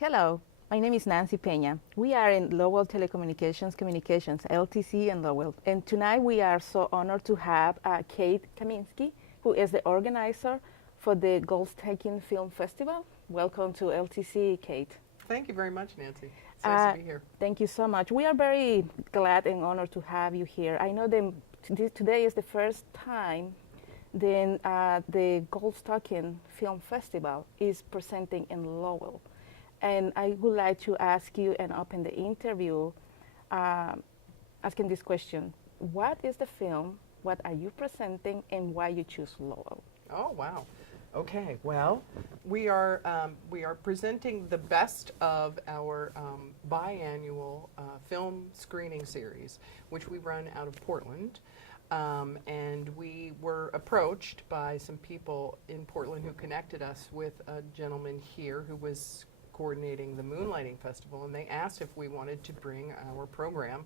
Hello, my name is Nancy Pena. We are in Lowell Telecommunications Communications, LTC and Lowell. And tonight we are so honored to have Kate Kaminski, who is the organizer for the Goldstocking Film Festival. Welcome to LTC, Kate. Thank you very much, Nancy. It's nice to be here. Thank you so much. We are very glad and honored to have you here. I know today is the first time the Goldstocking Film Festival is presenting in Lowell. And I would like to ask you and open the interview asking this question. What is the film? What are you presenting and why you choose Lowell? Oh, wow. Okay, well, we are presenting the best of our biannual film screening series, which we run out of Portland. And we were approached by some people in Portland who connected us with a gentleman here who was coordinating the Moonlighting Festival, and they asked if we wanted to bring our program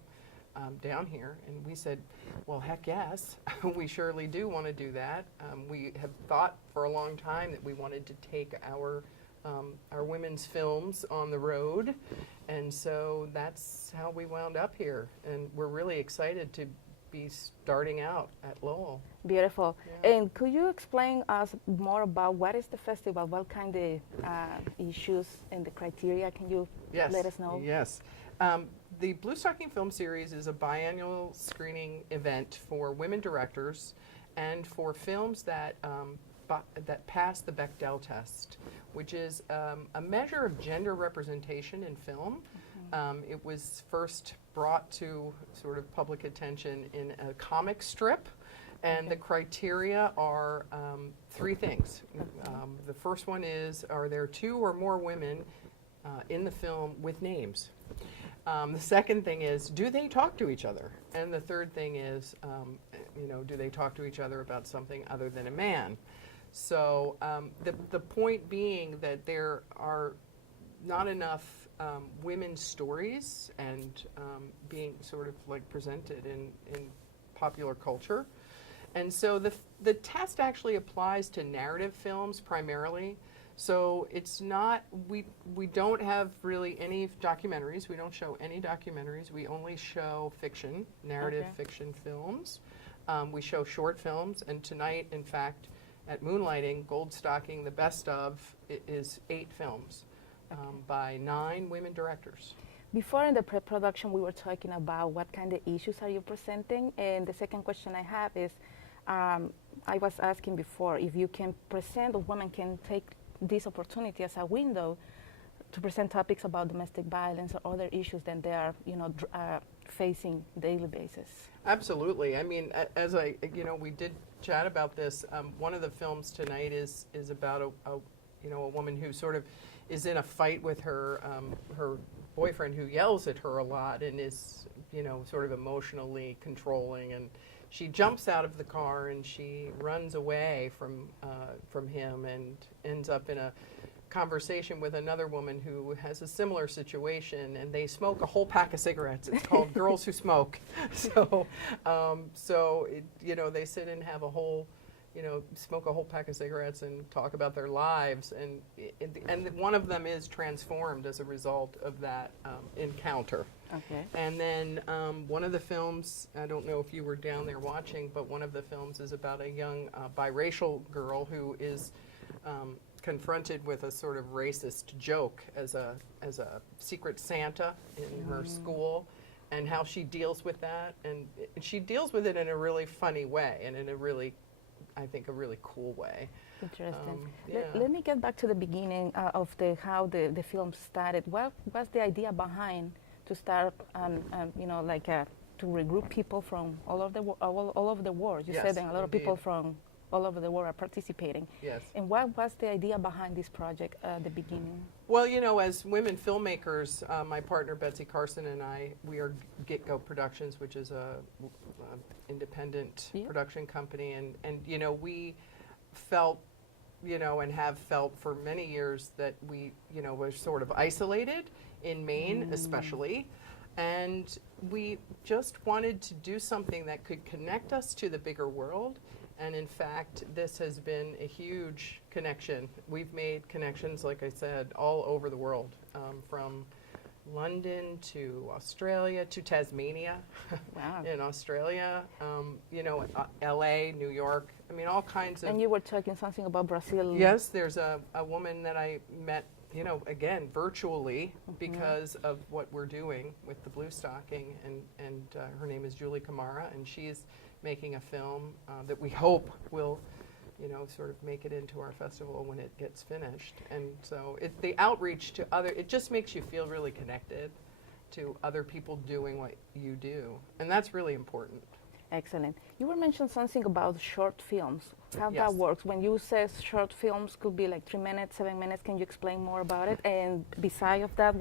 down here, and we said, well, heck yes, we surely do want to do that. We have thought for a long time that we wanted to take our women's films on the road, and so that's how we wound up here, and we're really excited to be starting out at Lowell. Beautiful. Yeah. And could you explain us more about what is the festival, what kind of issues and the criteria? Can you let us know? Yes. The Bluestocking Film Series is a biannual screening event for women directors and for films that that pass the Bechdel Test, which is a measure of gender representation in film. It was first brought to sort of public attention in a comic strip, and the criteria are three things. The first one is, are there two or more women in the film with names? The second thing is, do they talk to each other? And the third thing is, do they talk to each other about something other than a man? So the point being that there are not enough women's stories and being sort of like presented in popular culture. And so the test actually applies to narrative films primarily. So it's not, we don't have really any documentaries. We don't show any documentaries. We only show fiction, narrative fiction films. We show short films, and tonight, in fact, at Moonlighting, Goldstocking, the best of, is 8 films by 9 women directors. Before in the pre-production, we were talking about what kind of issues are you presenting, and the second question I have is, I was asking before if you can present, or women can take this opportunity as a window to present topics about domestic violence or other issues that they are, facing daily basis. Absolutely. I mean, as we did chat about this. One of the films tonight is about a woman who sort of is in a fight with her boyfriend, who yells at her a lot and is sort of emotionally controlling, and she jumps out of the car and she runs away from him and ends up in a conversation with another woman who has a similar situation, and they smoke a whole pack of cigarettes. It's called Girls Who Smoke. So they sit and have a whole, smoke a whole pack of cigarettes and talk about their lives, and one of them is transformed as a result of that encounter. Okay. And then one of the films, I don't know if you were down there watching, but one of the films is about a young biracial girl who is confronted with a sort of racist joke as a secret Santa in her school, and how she deals with that, and she deals with it in a really funny way, and in a really, I think, a really cool way. Interesting. Yeah. Let me get back to the beginning of how the film started. What was the idea behind to start, to regroup people from all over the world? You Yes, said that a lot of people indeed. from all over the world are participating. Yes. And what was the idea behind this project at the beginning? Well, as women filmmakers, my partner Betsy Carson and I, we are GITGO Productions, which is a independent production company, and we felt, and have felt for many years that we, were sort of isolated in Maine, especially, and we just wanted to do something that could connect us to the bigger world And in fact, this has been a huge connection. We've made connections, like I said, all over the world, from London to Australia to Tasmania. Wow. In Australia, LA, New York, I mean, all kinds of. And you were talking something about Brazil. Yes, there's a woman that I met, again, virtually, because of what we're doing with the Bluestocking, and her name is Julie Camara, and she's making a film that we hope will, sort of make it into our festival when it gets finished. And so the outreach to it just makes you feel really connected to other people doing what you do, and that's really important. Excellent. You were mentioning something about short films, how Yes. that works. When you say short films could be like 3 minutes, 7 minutes, can you explain more about it? And beside of that,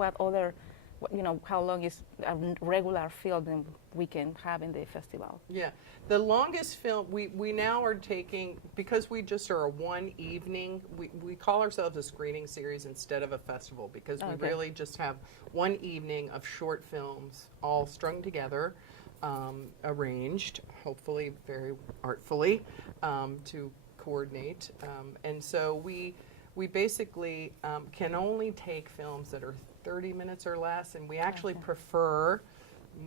how long is a regular film we can have in the festival? Yeah, the longest film, we now are taking, because we just are a one evening, we call ourselves a screening series instead of a festival, because we really just have one evening of short films all strung together, arranged, hopefully very artfully, to coordinate. And so we basically can only take films that are 30 minutes or less, and we actually prefer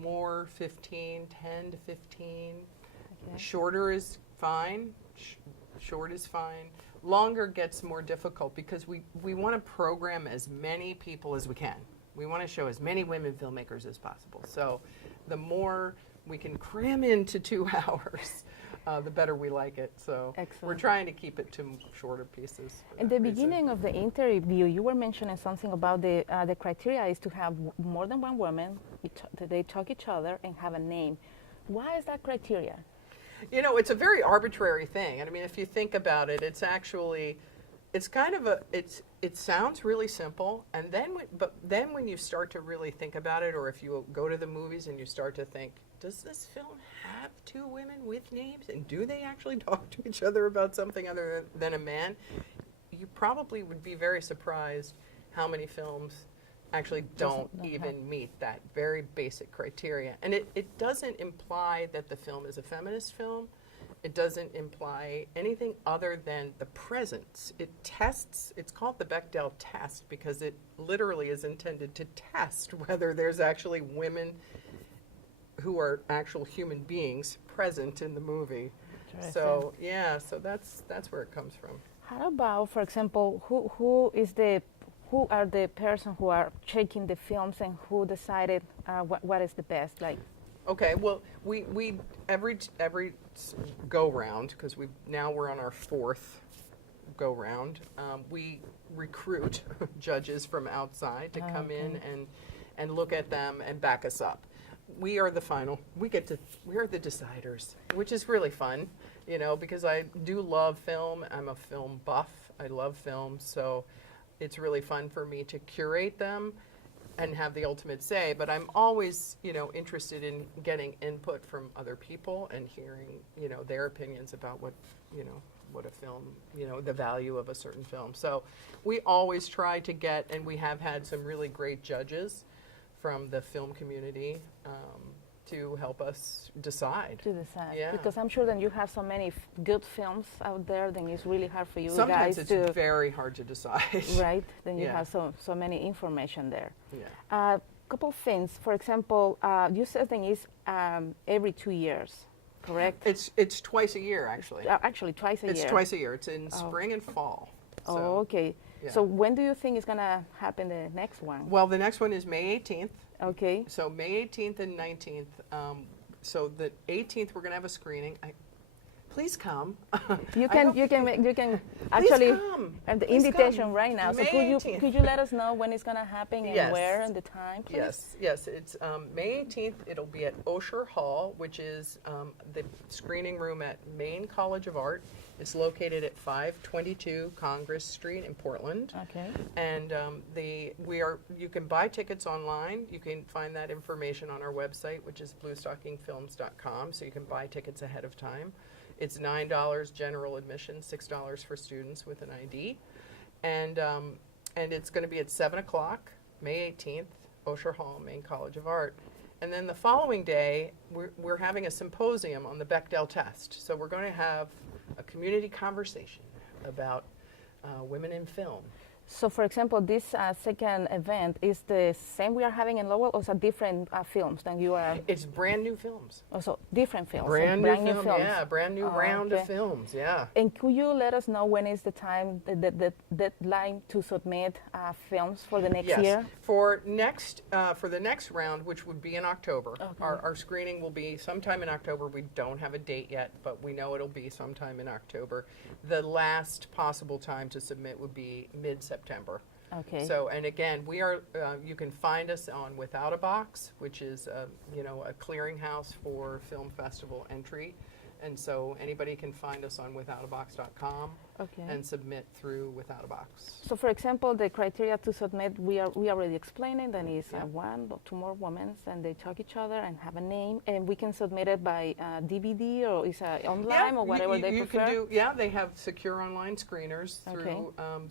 more 10 to 15. Okay. Shorter is fine. Short is fine. Longer gets more difficult because we want to program as many people as we can. We want to show as many women filmmakers as possible. So the more we can cram into 2 hours, the better we like it. So we're trying to keep it to shorter pieces. In the beginning of the interview, you were mentioning something about the criteria is to have more than one woman, they talk each other, and have a name. Why is that criteria? It's a very arbitrary thing. And I mean, if you think about it, it's kind of it sounds really simple, and then when you start to really think about it, or if you go to the movies and you start to think, does this film have 2 women with names, and do they actually talk to each other about something other than a man? You probably would be very surprised how many films actually don't even meet that very basic criteria. And it doesn't imply that the film is a feminist film. It doesn't imply anything other than the presence. It's called the Bechdel Test because it literally is intended to test whether there's actually women who are actual human beings present in the movie. So so that's where it comes from. How about, for example, who are the person who are checking the films, and who decided what is the best? Like, okay, well, we every go round, because we're on our 4th go round. We recruit judges from outside to come in and look at them and back us up. We are the final. We are the deciders, which is really fun, because I do love film. I'm a film buff. I love film, so it's really fun for me to curate them and have the ultimate say. But I'm always, interested in getting input from other people and hearing, their opinions about what a film, the value of a certain film. So we always try to get, and we have had some really great judges from the film community to help us decide. Yeah. Because I'm sure that you have so many good films out there, then it's really hard for you Sometimes guys it's very hard to decide. Right? Then you have so many information there. Yeah. Couple things. For example, you said thing is every 2 years, correct? It's twice a year, actually. Actually, twice a year. It's twice a year. It's in spring and fall. So, okay. Yeah. So when do you think is going to happen, the next one? Well, the next one is May 18th. Okay. So May 18th and 19th. So the 18th we're going to have a screening. Please come. You can actually come. have the Please invitation come. right now. So May could you let us know when it's going to happen and where and the time, please? Yes. It's May 18th. It'll be at Osher Hall, which is the screening room at Maine College of Art. It's located at 522 Congress Street in Portland. Okay. And you can buy tickets online. You can find that information on our website, which is bluestockingfilms.com. So you can buy tickets ahead of time. It's $9 general admission, $6 for students with an ID, and it's going to be at 7 o'clock, May 18th, Osher Hall, Maine College of Art. And then the following day, we're having a symposium on the Bechdel Test. So we're going to have a community conversation about women in film. So, for example, this second event is the same we are having in Lowell, or is it different films than you are? It's brand new films. Also, different films. Brand new films. Yeah, brand new Oh, round okay. of films. Yeah. And could you let us know when is the time, the deadline to submit films for the next Yes. year? For the next round, which would be in October, Okay. our screening will be sometime in October. We don't have a date yet, but we know it'll be sometime in October. The last possible time to submit would be mid-September. Okay. So, and again, we are. You can find us on Without a Box, which is a clearinghouse for film festival entry, and so anybody can find us on withoutabox.com Okay. and submit through Without a Box. So, for example, the criteria to submit, we already explained, and it's Yeah. one or two more women, and they talk each other and have a name, and we can submit it by DVD or is online or whatever they you prefer. can do. Yeah, they have secure online screeners Okay.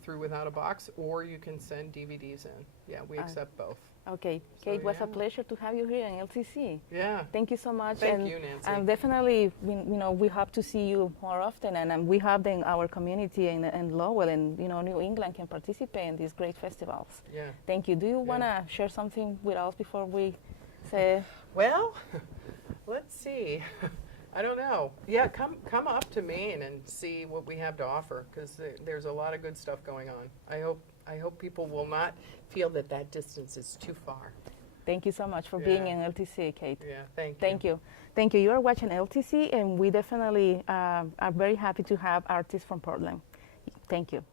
through Without a Box, or you can send DVDs in. Yeah, we accept both. Okay, So, Kate, it was a yeah. pleasure to have you here in LTC. Yeah. Thank you so much. Thank and you, Nancy. And definitely, we hope to see you more often, and we hope that our community in Lowell and New England can participate in these great festivals. Yeah. Thank you. Do you want to share something with us before we say? Well, let's see. I don't know. Yeah, come up to Maine and see what we have to offer, because there's a lot of good stuff going on. I hope people will not feel that distance is too far. Thank you so much for being Yeah. in LTC, Kate. Yeah, thank you. Thank you. Thank you. You are watching LTC, and we definitely are very happy to have artists from Portland. Thank you.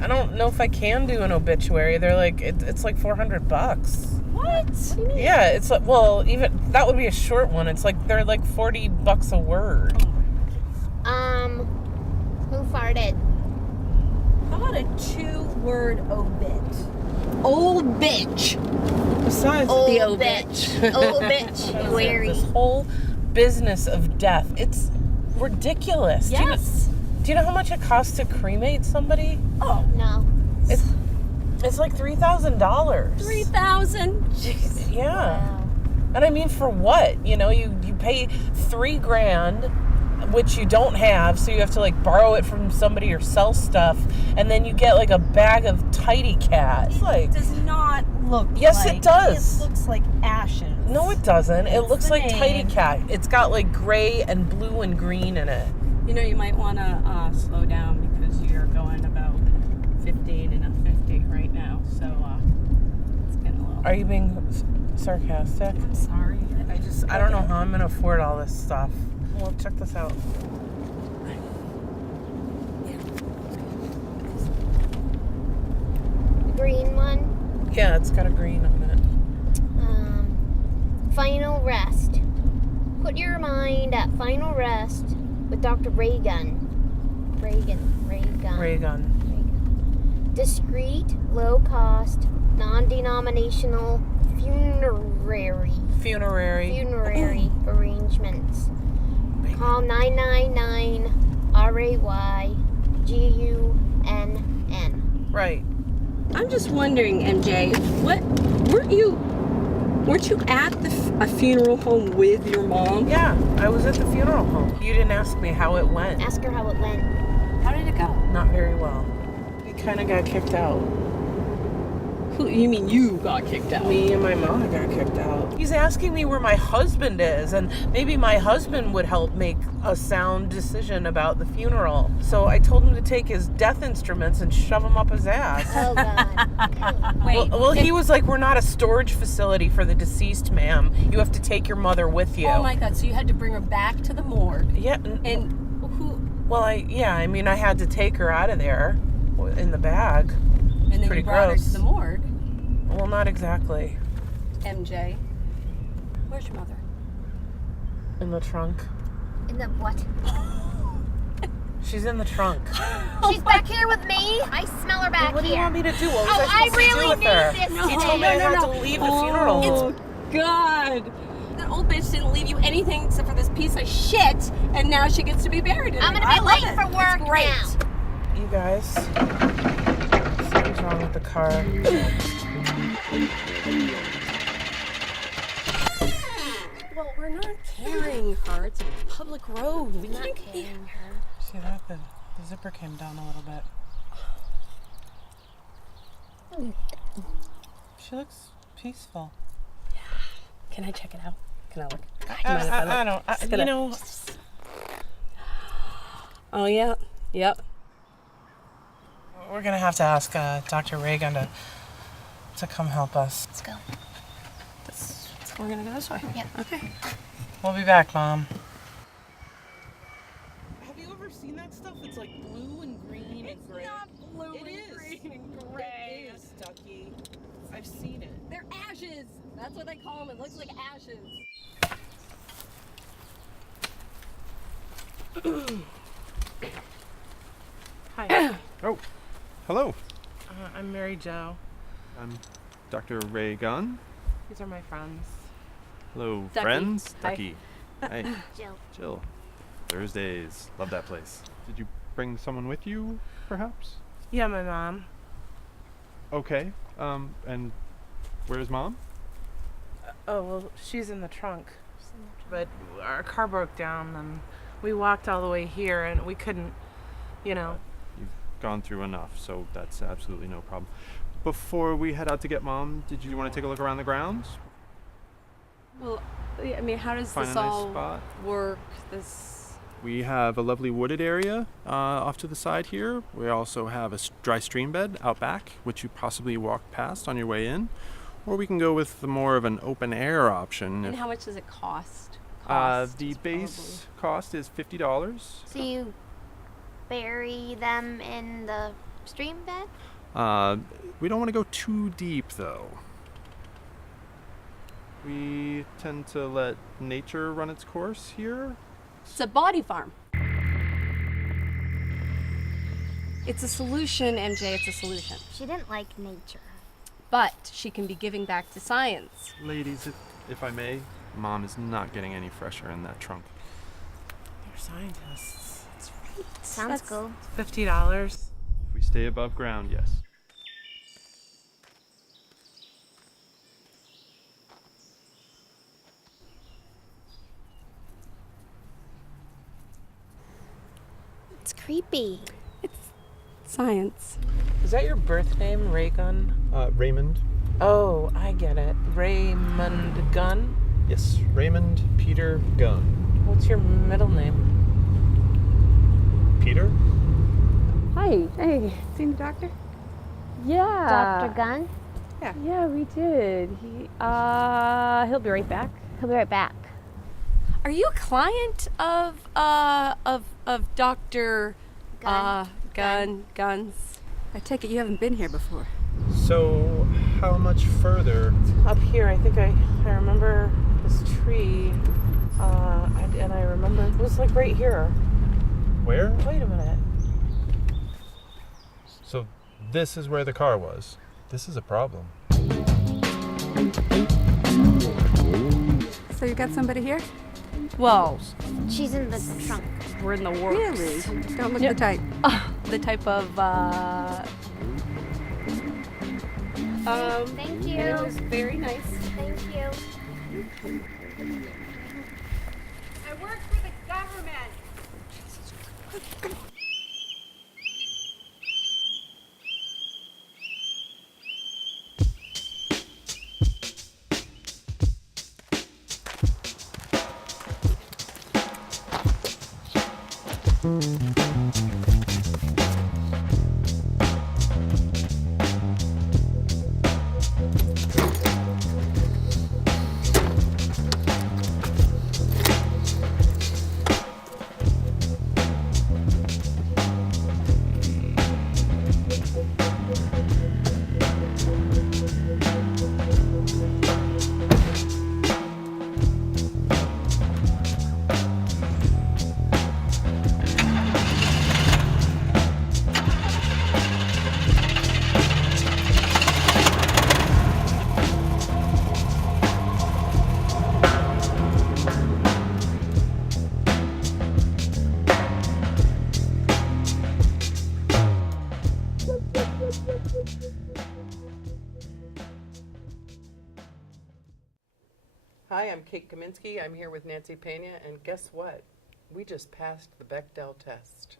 I don't know if I can do an obituary. They're like, it's like $400. What? Yeah, it's like, well, even that would be a short one. It's like they're like $40 a word. Who farted? How about a 2-word obit? Old bitch. Besides Old The bitch. Old bitch. Wary. this whole business of death, it's ridiculous. Yes. Do you know how much it costs to cremate somebody? Oh, No. It's like $3,000. 3,000. Jeez. Yeah. Wow. And I mean, for what? You pay $3,000, which you don't have, so you have to like borrow it from somebody or sell stuff, and then you get like a bag of Tidy Cat. It's like, Does not look Yes, like, it does. It looks like ashes. no, it doesn't. It That's looks the like Tidy name. Cat. It's got like gray and blue and green in it. You know, you might want to slow down because you're going about 15 and a 50 right now. So it's getting a little. Are you being sarcastic? I'm sorry. I don't know how I'm gonna afford all this stuff. Well, check this out. Green one. Yeah, it's got a green on it. Final rest. Put your mind at final rest with Dr. Reagan. Ray gun. Discreet, low-cost, non-denominational funerary arrangements. Call 999-RAY-GUNN. Right. I'm just wondering, MJ, weren't you at a funeral home with your mom? Yeah, I was at the funeral home. You didn't ask me how it went. Ask her how it went. How did it go? Not very well. We kind of got kicked out. Who? You mean you got kicked out? Me and my mom got kicked out. He's asking me where my husband is, and maybe my husband would help make a sound decision about the funeral. So I told him to take his death instruments and shove them up his ass. Oh, God. Wait. Well, he was like, we're not a storage facility for the deceased, ma'am. You have to take your mother with you. Oh my God! So you had to bring her back to the morgue. Yeah. And who? Well, I had to take her out of there in the bag. And then Pretty you brought gross. her to the morgue. Well, not exactly. MJ, where's your mother? In the trunk. In the what? She's in the trunk. She's back here with me. I smell her back What do you here. want me to do? What was Oh, I supposed to do really with need her? this. You told me I had to leave the funeral. Oh, God. That old bitch didn't leave you anything except for this piece of shit, and now she gets to be buried in it. I'm gonna I be love late it. for work It's great. now. You guys, something's wrong with the car. Well, we're not carrying her. It's a public road. We Not can't carrying her. See that? The zipper came down a little bit. She looks peaceful. Can I check it out? Can I look? I don't. You know. Oh, yeah. Yep. We're gonna have to ask Dr. Reagan to come help us. Let's go. We're going to go this way. Yep. Okay. We'll be back, Mom. Have you ever seen that stuff? It's like blue and green and gray. It's not blue It and is. green and gray. It is, Ducky. I've seen it. They're ashes. That's what they call them. It looks like ashes. Hi. Oh, hello. I'm Mary Jo. I'm Dr. Ray Gunn. These are my friends. Hello, Ducky. friends. Hi. Ducky. Hey, Jill. Jill. Thursdays. Love that place. Did you bring someone with you, perhaps? Yeah, my mom. Okay. And where's Mom? Oh, well, she's in the trunk. But our car broke down and we walked all the way here and we couldn't, You've gone through enough, so that's absolutely no problem. Before we head out to get Mom, did you want to take a look around the grounds? Well, I mean, how does Find this a nice all spot? work? This. We have a lovely wooded area off to the side here. We also have a dry stream bed out back, which you possibly walk past on your way in. Or we can go with the more of an open air option. And if- how much does it cost? the base cost is $50. So you bury them in the stream bed? We don't want to go too deep, though. We tend to let nature run its course here. It's a body farm. It's a solution, MJ. It's a solution. She didn't like nature. But she can be giving back to science. Ladies, if I may, Mom is not getting any fresher in that trunk. they're scientists. Sounds That's- cool. $50. If we stay above ground, yes. It's creepy. Science. Is that your birth name, Raygun? Raymond. Oh, I get it. Raymond Gunn? Yes, Raymond Peter Gunn. What's your middle name? Peter? Hi. Hey, seen the doctor? Yeah. Dr. Gunn? Yeah, we did. He'll be right back. He'll be right back. Are you a client of Dr. Guns? I take it you haven't been here before. So, how much further? Up here, I think I remember this tree. And I remember it was like right here. Where? Wait a minute. So, this is where the car was. This is a problem. So you got somebody here? Well, She's in the trunk. we're in the works. Really? Don't look Yeah. the type. The type of Thank you. It was very nice. Thank you. I work for the government. Hi, I'm Kate Kaminski. I'm here with Nancy Pena, and guess what? We just passed the Bechdel test.